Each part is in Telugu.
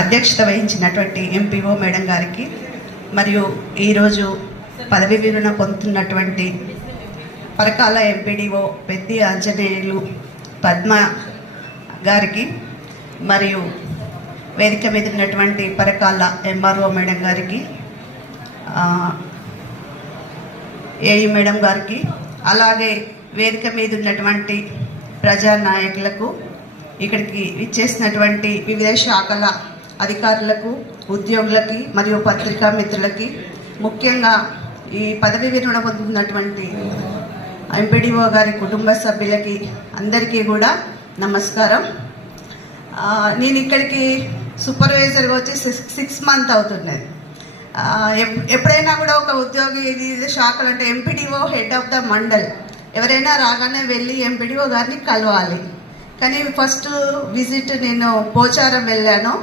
అధ్యక్షత వహించినటువంటి ఎంపీఓ మేడం గారికి మరియు ఈరోజు పదవి విరమణ పొందుతున్నటువంటి పరకాల ఎంపీడీఓ పెద్ది ఆంజనేయులు పద్మ గారికి మరియు వేదిక మీద ఉన్నటువంటి పరకాల ఎంఆర్ఓ మేడం గారికి ఏఈ మేడం గారికి అలాగే వేదిక మీద ఉన్నటువంటి ప్రజా నాయకులకు ఇక్కడికి ఇచ్చేసినటువంటి వివిధ శాఖల అధికారులకు ఉద్యోగులకి మరియు పత్రికా మిత్రులకి ముఖ్యంగా ఈ పదవి విరమణ పొందుతున్నటువంటి ఎంపీడీఓ గారి కుటుంబ సభ్యులకి అందరికీ కూడా నమస్కారం. నేను ఇక్కడికి సూపర్వైజర్గా వచ్చి సిక్స్ సిక్స్ మంత్ అవుతున్నది. ఎప్పుడైనా కూడా ఒక ఉద్యోగి ఇది శాఖలు అంటే MPDO head of the mandal. ఎవరైనా రాగానే వెళ్ళి ఎంపీడీఓ గారిని కలవాలి. కానీ ఫస్ట్ విజిట్ నేను పోచారం వెళ్ళాను.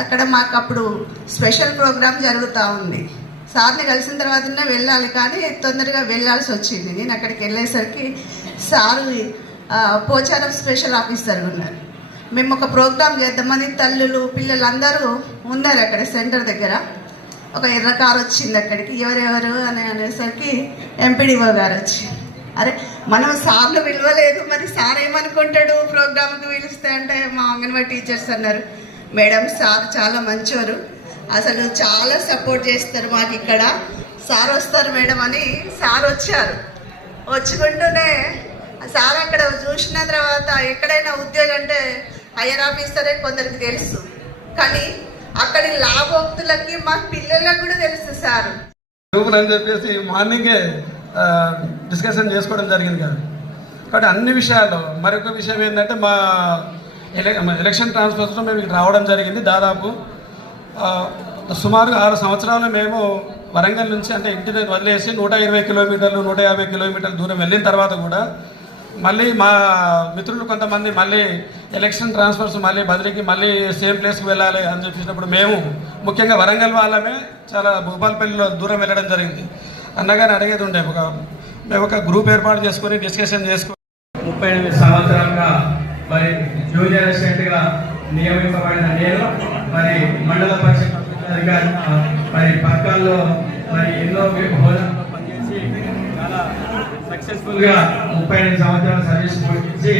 అక్కడ మాకు అప్పుడు స్పెషల్ ప్రోగ్రామ్ జరుగుతూ ఉంది. సార్ని కలిసిన తర్వాతనే వెళ్ళాలి కానీ తొందరగా వెళ్ళాల్సి వచ్చింది. నేను అక్కడికి వెళ్ళేసరికి సారు పోచారం స్పెషల్ ఆఫీసర్ ఉన్నారు. మేము ఒక ప్రోగ్రామ్ చేద్దామని తల్లులు పిల్లలు అందరూ ఉన్నారు అక్కడ సెంటర్ దగ్గర. ఒక ఎర్ర కారు వచ్చింది అక్కడికి. ఎవరెవరు అని అనేసరికి ఎంపీడీఓ గారు వచ్చి అరే మనం సార్లు విలువలేదు మరి సార్ ఏమనుకుంటాడు ప్రోగ్రామ్కి పిలిస్తే? అంటే మా అంగన్వాడీ టీచర్స్ అన్నారు. మేడం సార్ చాలా మంచోరు. అసలు చాలా సపోర్ట్ చేస్తారు మాకు ఇక్కడ. సార్ వస్తారు మేడం అని సార్ వచ్చారు. వచ్చుకుంటూనే సార్ అక్కడ చూసిన తర్వాత ఎక్కడైనా ఉద్యోగం అంటే హయ్యర్ ఆఫీసరే కొందరికి తెలుసు. కానీ అక్కడి లాభోక్తులకి మా పిల్లలకు కూడా తెలుసు సార్. అని చెప్పేసి మార్నింగే డిస్కషన్ చేసుకోవడం జరిగింది కదా. కాబట్టి అన్ని విషయాల్లో మరొక విషయం ఏంటంటే మా ఎలక్షన్ ట్రాన్స్ఫర్స్లో మేము ఇక్కడ రావడం జరిగింది. దాదాపు సుమారు ఆరు సంవత్సరాలు మేము వరంగల్ నుంచి అంటే ఇంటిని వదిలేసి నూట ఇరవై కిలోమీటర్లు నూట యాభై కిలోమీటర్ల దూరం వెళ్ళిన తర్వాత కూడా మళ్ళీ మా మిత్రులు కొంతమంది మళ్ళీ ఎలక్షన్ ట్రాన్స్ఫర్స్ మళ్ళీ బదిలీకి మళ్ళీ సేమ్ ప్లేస్కి వెళ్ళాలి అని చెప్పేసినప్పుడు మేము ముఖ్యంగా వరంగల్ వాళ్ళమే చాలా భూపాలపల్లిలో దూరం వెళ్ళడం జరిగింది. అన్నగాని అడిగేది ఉండే ఒక మేము ఒక గ్రూప్ ఏర్పాటు చేసుకొని డిస్కషన్ చేసుకొని ముప్పై ఎనిమిది సంవత్సరాలుగా మరి జూనియర్ అసిస్టెంట్గా నియమింపబడిన నేను మరి మండల పరిషత్ అధికారి మరి పథకాల్లో మరి ఎన్నో హోదాల్లో పనిచేసి చాలా సక్సెస్ఫుల్గా ముప్పై ఎనిమిది సంవత్సరాల సర్వీస్ పూర్తించి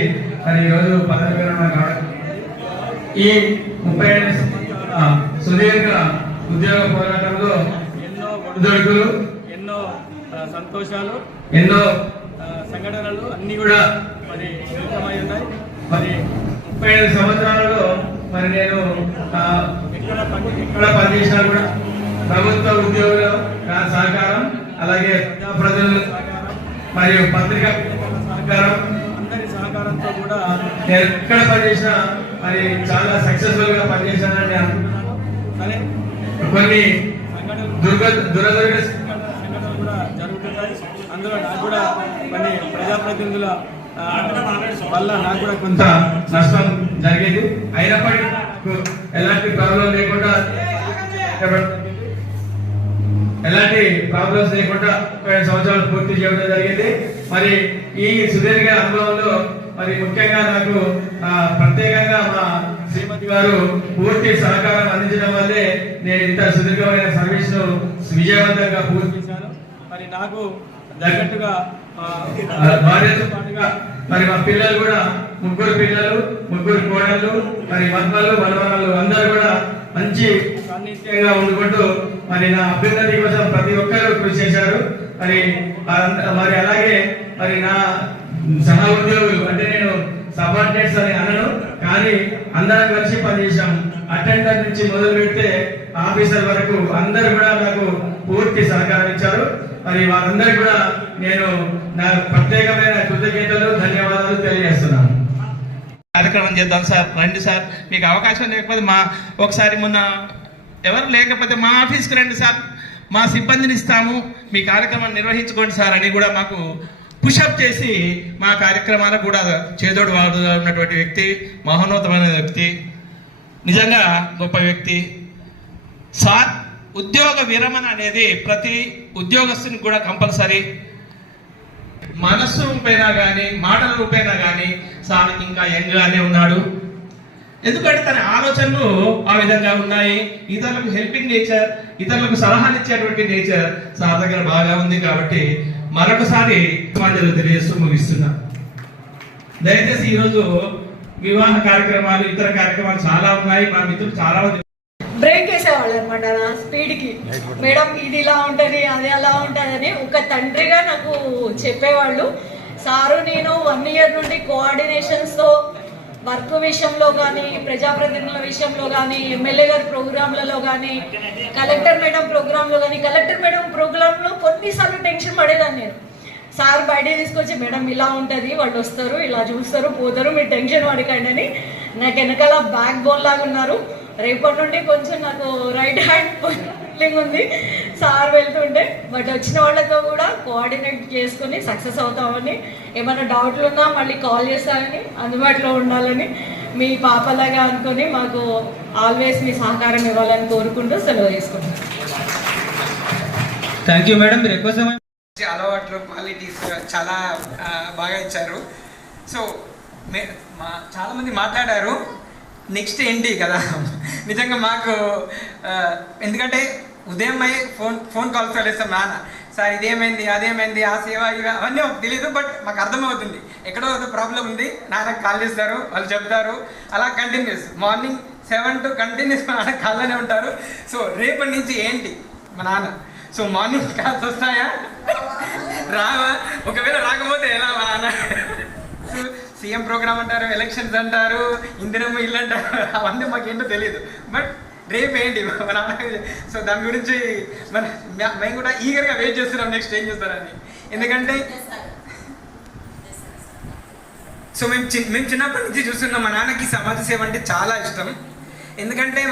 మరి ఈరోజు పదవి విరమణ కావడం ఈ ముప్పై ఎనిమిది సంవత్సరాల సుదీర్ఘ ఉద్యోగ పోరాటంలో ఎన్నో ఒడిదుడుకులు ఎన్నో సంతోషాలు ఎన్నో సంఘటనలు అన్ని కూడా మరి ఉన్నాయి. మరి ముప్పై ఐదు సంవత్సరాలలో మరి నేను ఇక్కడ పనిచేసినా కూడా ప్రభుత్వ ఉద్యోగుల నా సహకారం అలాగే ప్రజల సహకారం మరియు పత్రికా సహకారం అందరి సహకారంతో కూడా నేను ఎక్కడ పనిచేసినా మరి చాలా సక్సెస్ఫుల్గా పనిచేశానని నేను అనుకుంటున్నాను. కానీ కొన్ని దుర్గ దురదృష్ట సంఘటనలు కూడా జరుగుతున్నాయి. అందులో నాకు కూడా కొన్ని ప్రజాప్రతినిధుల వల్ల నాకు కూడా కొంత నష్టం జరిగేది. అయినప్పటికీ నాకు ఎలాంటి ప్రాబ్లం లేకుండా ఎలాంటి ప్రాబ్లమ్స్ లేకుండా ముప్పై సంవత్సరాలు పూర్తి చేయడం జరిగింది. మరి ఈ సుదీర్ఘ అనుభవంలో మరి ముఖ్యంగా నాకు ప్రత్యేకంగా మా శ్రీమతి గారు పూర్తి సహకారం అందించడం వల్లే నేను ఇంత సుదీర్ఘమైన సర్వీస్ విజయవంతంగా పూర్తి చేశాను. మరి నాకు తగ్గట్టుగా భార్యతో పాటుగా మరి మా పిల్లలు కూడా ముగ్గురు పిల్లలు ముగ్గురు కోడళ్ళు మరి మన్మలు మనవరాలు అందరూ కూడా మంచి సాన్నిధ్యంగా ఉండుకుంటూ మరి నా అభ్యున్నతి కోసం ప్రతి ఒక్కరూ కృషి చేశారు. మరి మరి అలాగే మరి నా సహ ఉద్యోగులు అంటే నేను సబార్డినేట్స్ అని అనను కానీ అందరం కలిసి పనిచేశాం. అటెండర్ నుంచి మొదలు పెడితే ఆఫీసర్ వరకు అందరు కూడా నాకు పూర్తి సహకారం ఇచ్చారు. మరి వారందరికీ కూడా నేను నా ప్రత్యేకమైన కృతజ్ఞతలు ధన్యవాదాలు తెలియజేస్తున్నాను. కార్యక్రమం చేద్దాం సార్ రండి సార్. మీకు అవకాశం లేకపోతే మా ఒకసారి మొన్న ఎవరు లేకపోతే మా ఆఫీస్కి రండి సార్. మా సిబ్బందిని ఇస్తాము. మీ కార్యక్రమాన్ని నిర్వహించుకోండి సార్ అని కూడా మాకు పుషప్ చేసి మా కార్యక్రమాలకు కూడా చేదోడు వాడుగా ఉన్నటువంటి వ్యక్తి మహోన్నతమైన వ్యక్తి నిజంగా గొప్ప వ్యక్తి. సార్ ఉద్యోగ విరమణ అనేది ప్రతి ఉద్యోగస్తునికి కూడా కంపల్సరీ. మనస్సు రూపేనా కానీ మాటల రూపేనా కానీ సార్ ఇంకా యంగ్గానే ఉన్నాడు. ఎందుకంటే తన ఆలోచనలు ఆ విధంగా ఉన్నాయి. ఇతరులకు హెల్పింగ్ నేచర్ ఇతరులకు సలహాలు ఇచ్చేటువంటి నేచర్ సార్ దగ్గర బాగా ఉంది కాబట్టి మరొకసారి మాటలు తెలియజేస్తూ ముగిస్తున్నా. దయచేసి ఈరోజు వివాహ కార్యక్రమాలు ఇతర కార్యక్రమాలు చాలా ఉన్నాయి. మా మిత్రులు చాలా మంది బ్రేక్ వేసేవాళ్ళు అనమాట నా స్పీడ్కి మేడం ఇది ఇలా ఉంటది అది అలా ఉంటది అని ఒక తండ్రిగా నాకు చెప్పేవాళ్ళు. సారు నేను వన్ ఇయర్ నుండి కోఆర్డినేషన్స్తో వర్క్ విషయంలో కానీ ప్రజాప్రతినిధుల విషయంలో కానీ ఎమ్మెల్యే గారి ప్రోగ్రాంలలో కానీ కలెక్టర్ మేడం ప్రోగ్రాంలో కానీ కలెక్టర్ మేడం ప్రోగ్రాంలో కొన్నిసార్లు టెన్షన్ పడేదాన్ని నేను. సార్ బయట తీసుకొచ్చి మేడం ఇలా ఉంటుంది వాళ్ళు వస్తారు ఇలా చూస్తారు పోతారు మీరు టెన్షన్ పడకండి అని నాకు వెనకాల బ్యాక్ బోన్ లాగా ఉన్నారు. రేపటి నుండి కొంచెం నాకు రైట్ హ్యాండ్ ఫీలింగ్ ఉంది. సార్ వెళ్తుంటే బట్ వచ్చిన వాళ్ళతో కూడా కోఆర్డినేట్ చేసుకొని సక్సెస్ అవుతామని ఏమైనా డౌట్లు ఉన్నా మళ్ళీ కాల్ చేస్తారని అందుబాటులో ఉండాలని మీ పాపలాగా అనుకొని మాకు ఆల్వేస్ మీ సహకారం ఇవ్వాలని కోరుకుంటూ సెలవు తీసుకుంటున్నాను థ్యాంక్ యూ మేడం మీరు ఎక్కువ సమయం మంచి అలవాట్లు క్వాలిటీస్ చాలా బాగా ఇచ్చారు. సో మే మా చాలామంది మాట్లాడారు నెక్స్ట్ ఏంటి కదా. నిజంగా మాకు ఎందుకంటే ఉదయం అయ్యి ఫోన్ ఫోన్ కాల్స్ వెళ్ళేస్తాం నాన్న. సార్ ఇదేమైంది అదేమైంది ఆ సేవ ఇవి అవన్నీ మాకు తెలియదు బట్ మాకు అర్థమవుతుంది. ఎక్కడో ఏదో ప్రాబ్లం ఉంది నాన్నకు కాల్ చేస్తారు వాళ్ళు చెప్తారు. అలా continuous morning seven to continuous మా నాన్న కాల్లోనే ఉంటారు. సో రేపటి నుంచి ఏంటి? మా నాన్న. సో మార్నింగ్ కాల్స్ వస్తాయా? రావా? ఒకవేళ రాకపోతే ఎలా మా నాన్న? సీఎం ప్రోగ్రామ్ అంటారు ఎలక్షన్స్ అంటారు ఇందిరమ్మ ఇల్లు అంటారు అవన్నీ మాకేంటో తెలియదు బట్ రేపు వేయండి మన నాన్న సో దాని గురించి మన మేము కూడా ఈగర్గా వెయిట్ చేస్తున్నాం నెక్స్ట్ ఏం చేస్తారని. ఎందుకంటే సో మేము చి మేము చిన్నప్పటి నుంచి చూస్తున్నాం మా నాన్నకి సమాజ సేవ అంటే చాలా ఇష్టం. ఎందుకంటే